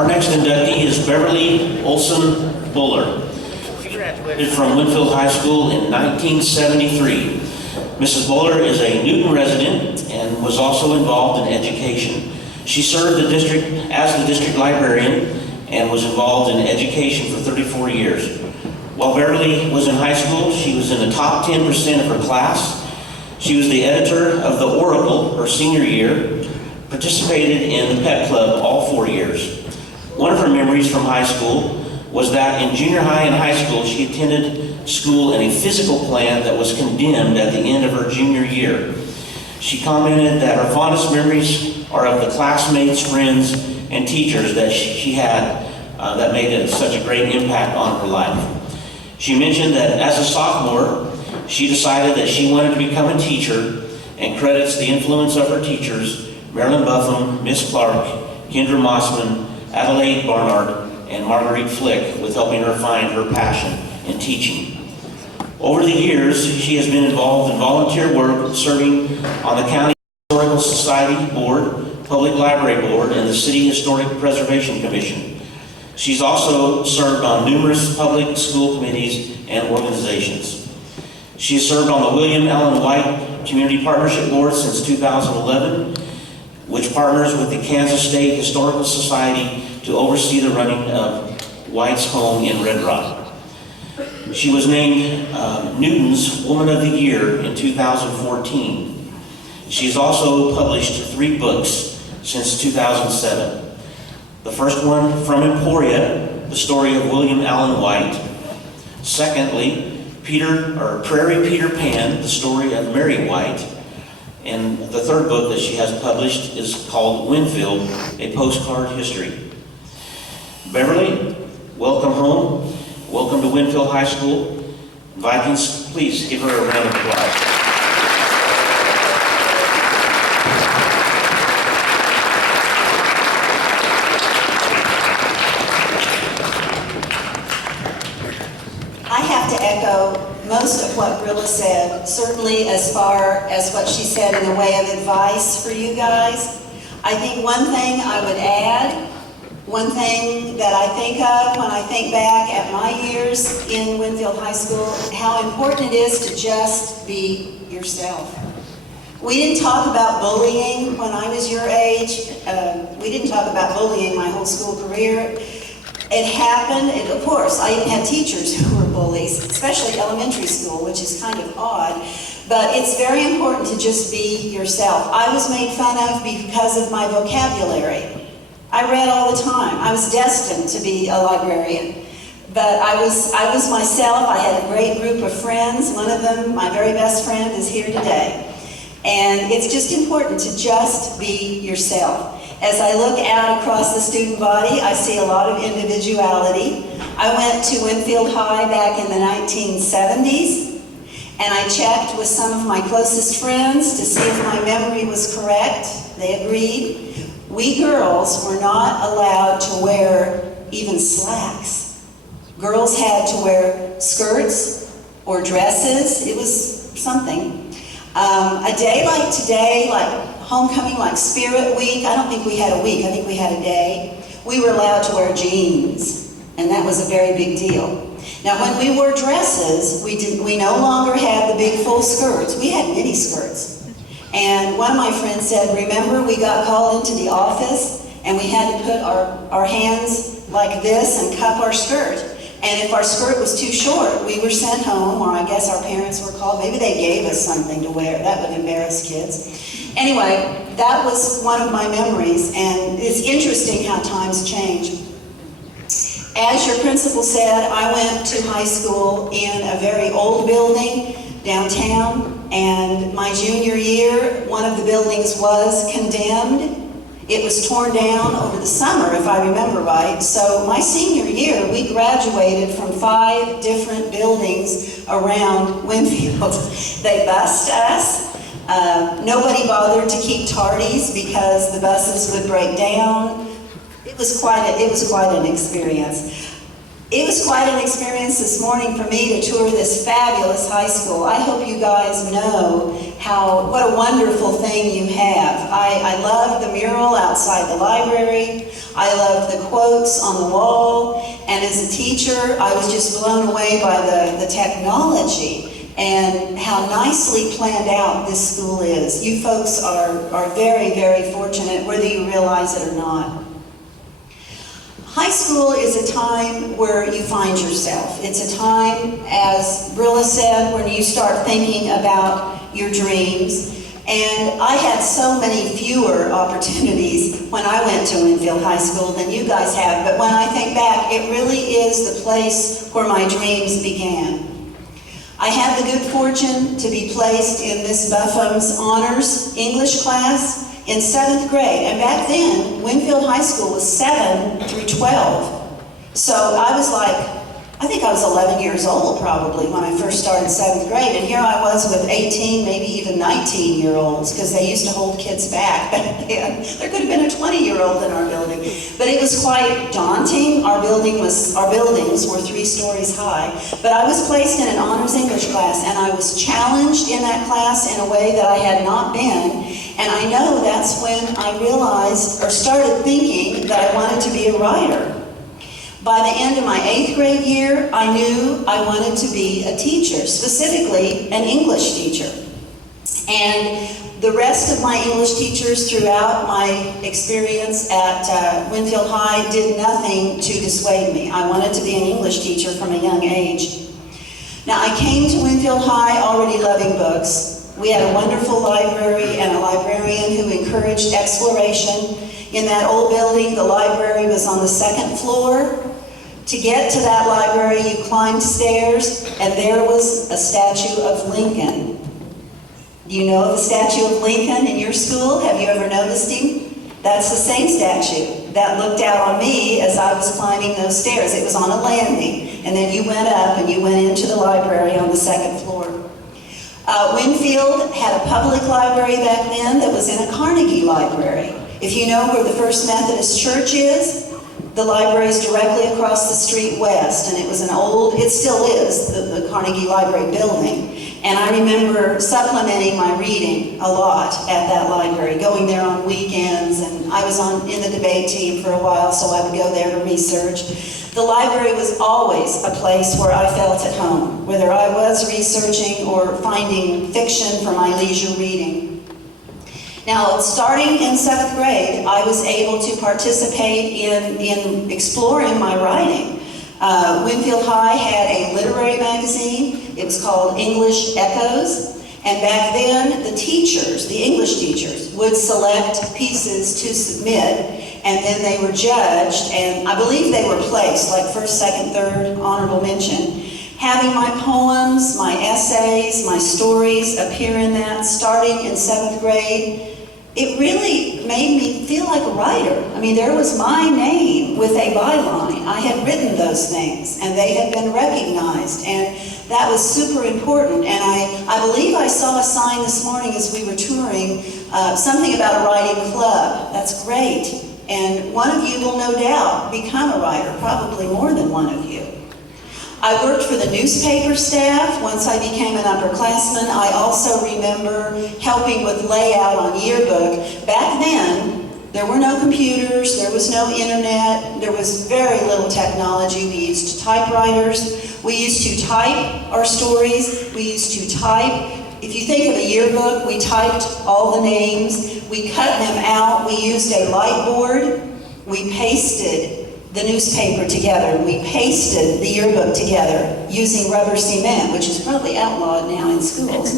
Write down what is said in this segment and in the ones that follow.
Our next inductee is Beverley Olson Buller. She graduated from Winfield High School in 1973. Mrs. Buller is a Newton resident and was also involved in education. She served the district as the district librarian and was involved in education for 34 years. While Beverley was in high school, she was in the top 10% of her class. She was the editor of the Oracle her senior year, participated in the pep club all 4 years. One of her memories from high school was that in junior high and high school, she attended school in a physical plant that was condemned at the end of her junior year. She commented that her fondest memories are of the classmates, friends, and teachers that she had that made such a great impact on her life. She mentioned that as a sophomore, she decided that she wanted to become a teacher and credits the influence of her teachers, Marilyn Buffum, Miss Clark, Kendra Mossman, Adelaide Barnard, and Marguerite Flick with helping her find her passion in teaching. Over the years, she has been involved in volunteer work serving on the County Historical Society Board, Public Library Board, and the City Historic Preservation Commission. She's also served on numerous public school committees and organizations. She has served on the William Allen White Community Partnership Board since 2011, which partners with the Kansas State Historical Society to oversee the running of White's home in Red Rock. She was named Newton's Woman of the Year in 2014. She has also published 3 books since 2007. The first one, From Emporia, the story of William Allen White. Secondly, Prairie Peter Pan, the story of Mary White. And the third book that she has published is called Winfield, a Postcard History. Beverley, welcome home. Welcome to Winfield High School. Vikings, please give her a round of applause. I have to echo most of what Brilla said, certainly as far as what she said in the way of advice for you guys. I think one thing I would add, one thing that I think of when I think back at my years in Winfield High School, how important it is to just be yourself. We didn't talk about bullying when I was your age. We didn't talk about bullying my whole school career. It happened, and of course, I even had teachers who were bullies, especially elementary school, which is kind of odd. But it's very important to just be yourself. I was made fun of because of my vocabulary. I read all the time. I was destined to be a librarian. But I was myself. I had a great group of friends. One of them, my very best friend, is here today. And it's just important to just be yourself. As I look out across the student body, I see a lot of individuality. I went to Winfield High back in the 1970s, and I checked with some of my closest friends to see if my memory was correct. They agreed. We girls were not allowed to wear even slacks. Girls had to wear skirts or dresses. It was something. A day like today, like homecoming, like Spirit Week, I don't think we had a week, I think we had a day. We were allowed to wear jeans, and that was a very big deal. Now when we wore dresses, we no longer had the big full skirts. We had mini skirts. And one of my friends said, remember we got called into the office and we had to put our hands like this and cup our skirt. And if our skirt was too short, we were sent home, or I guess our parents were called. Maybe they gave us something to wear. That would embarrass kids. Anyway, that was one of my memories, and it's interesting how times change. As your principal said, I went to high school in a very old building downtown, and my junior year, one of the buildings was condemned. It was torn down over the summer, if I remember right. So my senior year, we graduated from 5 different buildings around Winfield. They bused us. Nobody bothered to keep tardies because the buses would break down. It was quite an experience. It was quite an experience this morning for me to tour this fabulous high school. I hope you guys know what a wonderful thing you have. I love the mural outside the library. I love the quotes on the wall. And as a teacher, I was just blown away by the technology and how nicely planned out this school is. You folks are very, very fortunate, whether you realize it or not. High school is a time where you find yourself. It's a time, as Brilla said, when you start thinking about your dreams. And I had so many fewer opportunities when I went to Winfield High School than you guys have, but when I think back, it really is the place where my dreams began. I had the good fortune to be placed in Miss Buffum's honors English class in 7th grade, and back then, Winfield High School was 7 through 12. So I was like, I think I was 11 years old probably when I first started 7th grade, and here I was with 18, maybe even 19-year-olds, because they used to hold kids back then. There could have been a 20-year-old in our building. But it was quite daunting. Our buildings were 3 stories high. But I was placed in an honors English class, and I was challenged in that class in a way that I had not been. And I know that's when I realized, or started thinking, that I wanted to be a writer. By the end of my 8th grade year, I knew I wanted to be a teacher, specifically an English teacher. And the rest of my English teachers throughout my experience at Winfield High did nothing to dissuade me. I wanted to be an English teacher from a young age. Now, I came to Winfield High already loving books. We had a wonderful library and a librarian who encouraged exploration. In that old building, the library was on the 2nd floor. To get to that library, you climbed stairs, and there was a statue of Lincoln. Do you know of the statue of Lincoln in your school? Have you ever noticed him? That's the same statue that looked out on me as I was climbing those stairs. It was on a landing, and then you went up and you went into the library on the 2nd floor. Winfield had a public library back then that was in a Carnegie library. If you know where the First Methodist Church is, the library is directly across the street west, and it was an old, it still is, the Carnegie Library building. And I remember supplementing my reading a lot at that library, going there on weekends, and I was in the debate team for a while, so I would go there to research. The library was always a place where I felt at home, whether I was researching or finding fiction for my leisure reading. Now, starting in 7th grade, I was able to participate in exploring my writing. Winfield High had a literary magazine. It was called English Echoes. And back then, the teachers, the English teachers, would select pieces to submit, and then they were judged, and I believe they were placed, like 1st, 2nd, 3rd, honorable mention. Having my poems, my essays, my stories appear in that, starting in 7th grade, it really made me feel like a writer. I mean, there was my name with a byline. I had written those things, and they had been recognized, and that was super important. And I believe I saw a sign this morning as we were touring, something about a writing club. That's great. And one of you will no doubt become a writer, probably more than one of you. I worked for the newspaper staff once I became an upperclassman. I also remember helping with layout on yearbook. Back then, there were no computers, there was no internet, there was very little technology. We used typewriters. We used to type our stories. We used to type. If you think of a yearbook, we typed all the names. We cut them out. We used a light board. We pasted the newspaper together. We pasted the yearbook together using rubber cement, which is probably outlawed now in schools.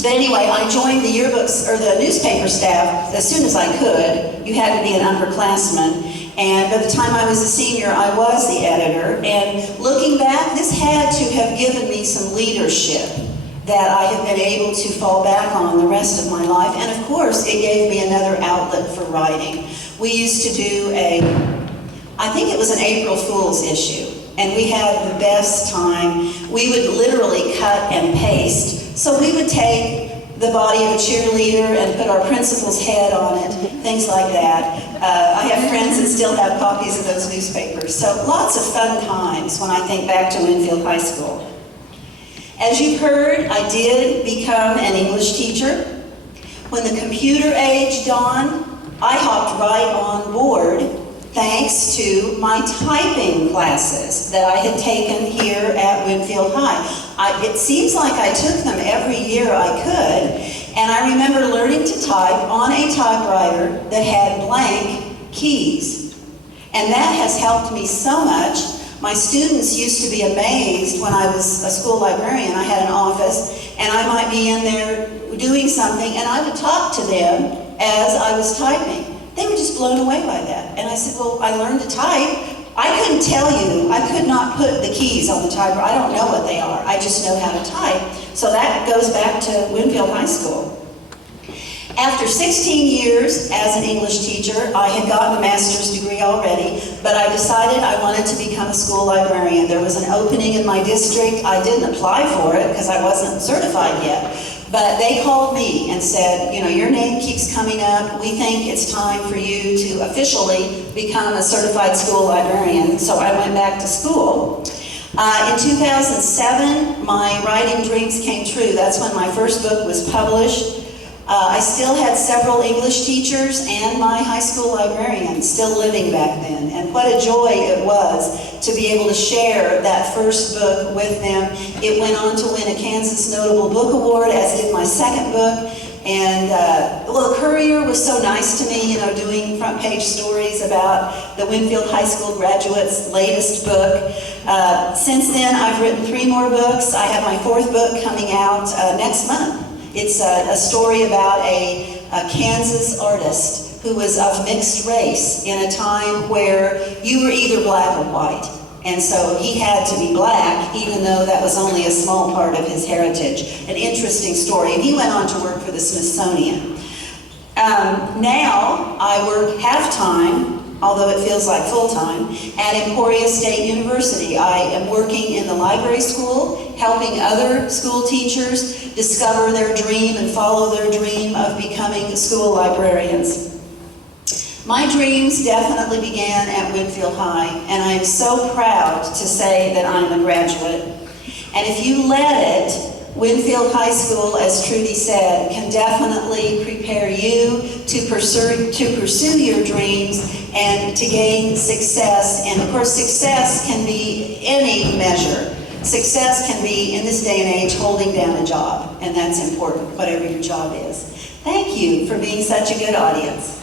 But anyway, I joined the yearbooks, or the newspaper staff, as soon as I could. You had to be an upperclassman. And by the time I was a senior, I was the editor. And looking back, this had to have given me some leadership that I have been able to fall back on the rest of my life. And of course, it gave me another outlet for writing. We used to do I think it was an April Fool's issue, and we had the best time. We would literally cut and paste. So we would take the body of a cheerleader and put our principal's head on it, things like that. I have friends that still have copies of those newspapers. So lots of fun times when I think back to Winfield High School. As you've heard, I did become an English teacher. When the computer age dawned, I hopped right on board thanks to my typing classes that I had taken here at Winfield High. It seems like I took them every year I could, and I remember learning to type on a typewriter that had blank keys. And that has helped me so much. My students used to be amazed when I was a school librarian. I had an office, and I might be in there doing something, and I would talk to them as I was typing. They were just blown away by that. And I said, well, I learned to type. I couldn't tell you, I could not put the keys on the typewriter. I don't know what they are. I just know how to type. So that goes back to Winfield High School. After 16 years as an English teacher, I had gotten a master's degree already, but I decided I wanted to become a school librarian. There was an opening in my district. I didn't apply for it because I wasn't certified yet, but they called me and said, you know, your name keeps coming up. We think it's time for you to officially become a certified school librarian. So I went back to school. In 2007, my writing dreams came true. That's when my first book was published. I still had several English teachers and my high school librarian still living back then. And what a joy it was to be able to share that first book with them. It went on to win a Kansas Notable Book Award, as did my second book. And well, the Courier was so nice to me, you know, doing front page stories about the Winfield High School graduate's latest book. Since then, I've written 3 more books. I have my 4th book coming out next month. It's a story about a Kansas artist who was of mixed race in a time where you were either black or white. And so he had to be black, even though that was only a small part of his heritage. An interesting story. And he went on to work for the Smithsonian. Now I work half-time, although it feels like full-time, at Emporia State University. I am working in the library school, helping other school teachers discover their dream and follow their dream of becoming school librarians. My dreams definitely began at Winfield High, and I am so proud to say that I'm a graduate. And if you let it, Winfield High School, as Trudy said, can definitely prepare you to pursue your dreams and to gain success. And of course, success can be any measure. Success can be, in this day and age, holding down a job, and that's important, whatever your job is. Thank you for being such a good audience.